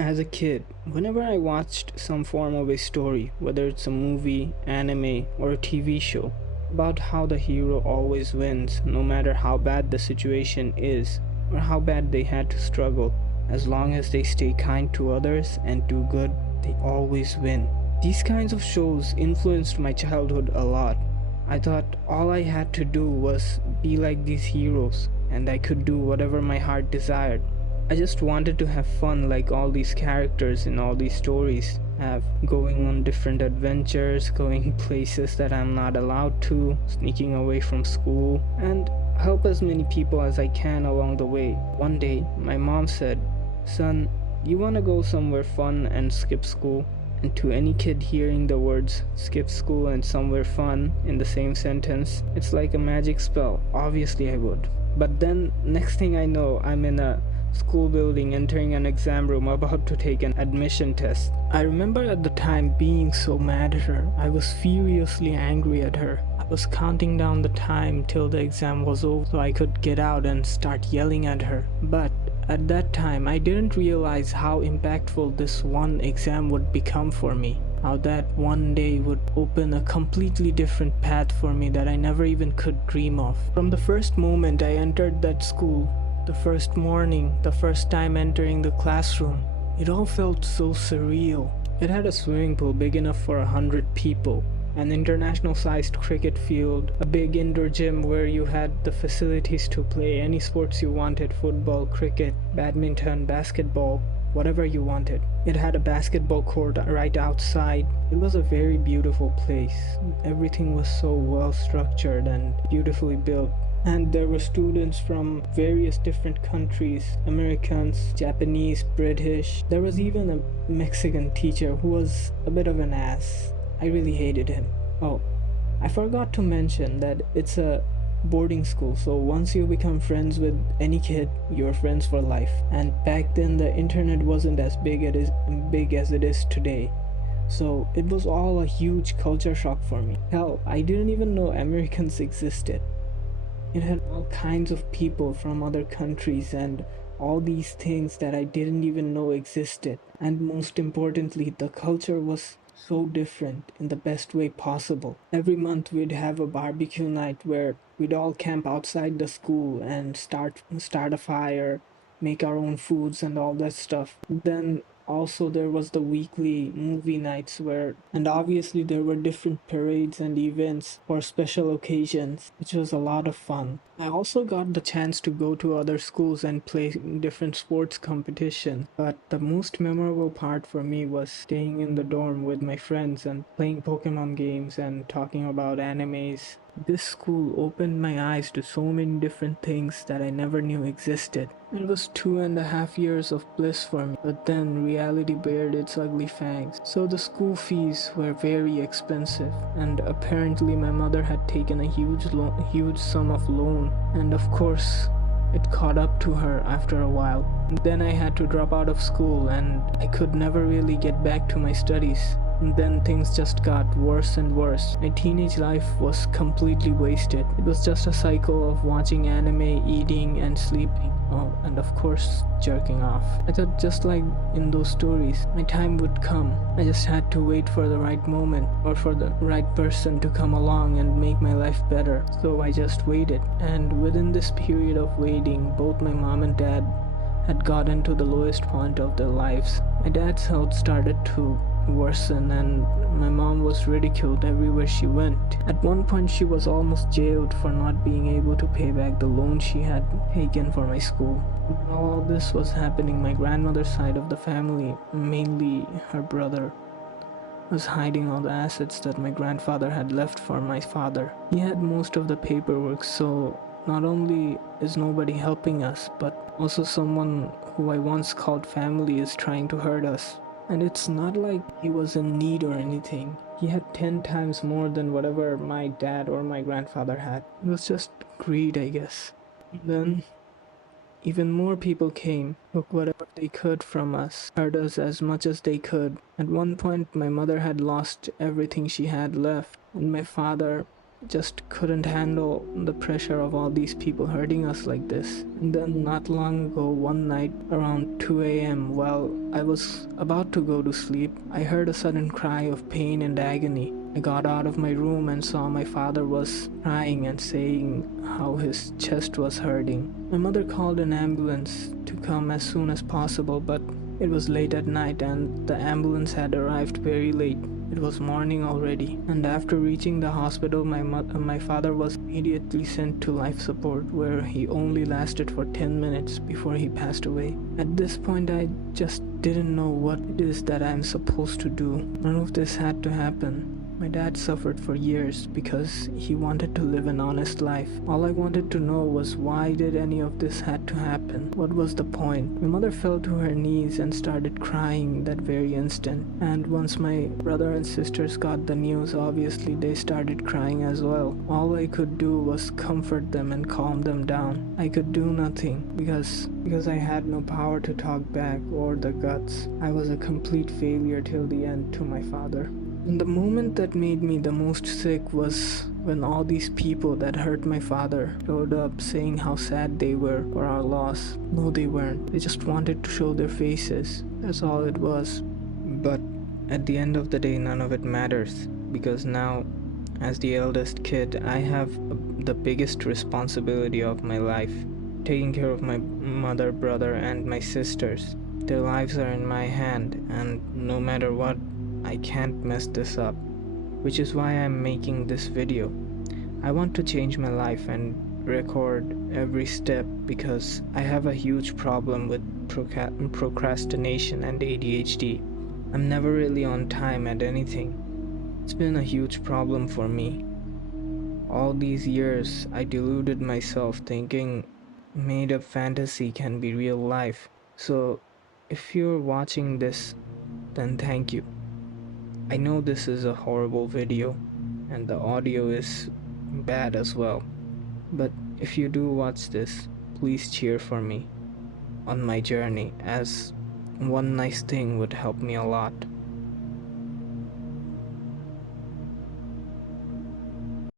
As a kid, whenever I watched some form of a story, whether it's a movie, anime, or a TV show, about how the hero always wins, no matter how bad the situation is, or how bad they had to struggle, as long as they stay kind to others and do good, they always win. These kinds of shows influenced my childhood a lot. I thought all I had to do was be like these heroes, and I could do whatever my heart desired. I just wanted to have fun like all these characters in all these stories have, going on different adventures, going places that I'm not allowed to, sneaking away from school, and help as many people as I can along the way. One day, my mom said, "Son, you want to go somewhere fun and skip school?" And to any kid hearing the words skip school and somewhere fun in the same sentence, it's like a magic spell. Obviously, I would. But then, next thing I know, I'm in a school building entering an exam room about to take an admission test. I remember at the time being so mad at her. I was furiously angry at her. I was counting down the time till the exam was over so I could get out and start yelling at her. But at that time, I didn't realize how impactful this one exam would become for me. How that one day would open a completely different path for me that I never even could dream of. From the first moment I entered that school, the first morning, the first time entering the classroom, it all felt so surreal. It had a swimming pool big enough for 100 people, an international sized cricket field, a big indoor gym where you had the facilities to play any sports you wanted: football, cricket, badminton, basketball, whatever you wanted. It had a basketball court right outside. It was a very beautiful place. Everything was so well structured and beautifully built. And there were students from various different countries: Americans, Japanese, British. There was even a Mexican teacher who was a bit of an ass. I really hated him. Oh, I forgot to mention that it's a boarding school, so once you become friends with any kid, you're friends for life. And back then, the internet wasn't as big as it is today. So it was all a huge culture shock for me. Hell, I didn't even know Americans existed. It had all kinds of people from other countries and all these things that I didn't even know existed. And most importantly, the culture was so different in the best way possible. Every month we'd have a barbecue night where we'd all camp outside the school and start a fire, make our own foods and all that stuff. Then also there was the weekly movie nights where, and obviously there were different parades and events for special occasions, which was a lot of fun. I also got the chance to go to other schools and play in different sports competitions, but the most memorable part for me was staying in the dorm with my friends and playing Pokemon games and talking about animes. This school opened my eyes to so many different things that I never knew existed. It was 2.5 years of bliss for me, but then reality bared its ugly fangs. So the school fees were very expensive, and apparently my mother had taken a huge sum of loan, and of course, it caught up to her after a while. Then I had to drop out of school, and I could never really get back to my studies. And then things just got worse and worse. My teenage life was completely wasted. It was just a cycle of watching anime, eating, and sleeping. Oh, and of course, jerking off. I thought just like in those stories, my time would come. I just had to wait for the right moment or for the right person to come along and make my life better. So I just waited. And within this period of waiting, both my mom and dad had gotten to the lowest point of their lives. My dad's health started to worsen and my mom was ridiculed everywhere she went. At one point she was almost jailed for not being able to pay back the loan she had taken for my school. While all this was happening, my grandmother's side of the family, mainly her brother, was hiding all the assets that my grandfather had left for my father. He had most of the paperwork, so not only is nobody helping us, but also someone who I once called family is trying to hurt us. And it's not like he was in need or anything. He had 10 times more than whatever my dad or my grandfather had. It was just greed, I guess. Then even more people came, took whatever they could from us, hurt us as much as they could. At one point, my mother had lost everything she had left, and my father just couldn't handle the pressure of all these people hurting us like this. And then, not long ago, one night around 2 a.m., while I was about to go to sleep, I heard a sudden cry of pain and agony. I got out of my room and saw my father was crying and saying how his chest was hurting. My mother called an ambulance to come as soon as possible, but it was late at night and the ambulance had arrived very late. It was morning already, and after reaching the hospital, my father was immediately sent to life support, where he only lasted for 10 minutes before he passed away. At this point, I just didn't know what it is that I'm supposed to do. None of this had to happen. My dad suffered for years because he wanted to live an honest life. All I wanted to know was, why did any of this had to happen? What was the point? My mother fell to her knees and started crying that very instant. And once my brother and sisters got the news, obviously they started crying as well. All I could do was comfort them and calm them down. I could do nothing because I had no power to talk back or the guts. I was a complete failure till the end to my father. And the moment that made me the most sick was when all these people that hurt my father showed up saying how sad they were for our loss. No, they weren't. They just wanted to show their faces. That's all it was. But at the end of the day, none of it matters, because now, as the eldest kid, I have the biggest responsibility of my life, taking care of my mother, brother, and my sisters. Their lives are in my hand, and no matter what, I can't mess this up, which is why I'm making this video. I want to change my life and record every step, because I have a huge problem with procrastination and ADHD. I'm never really on time at anything. It's been a huge problem for me. All these years, I deluded myself thinking made up fantasy can be real life. So, if you're watching this, then thank you. I know this is a horrible video and the audio is bad as well, but if you do watch this, please cheer for me on my journey, as one nice thing would help me a lot.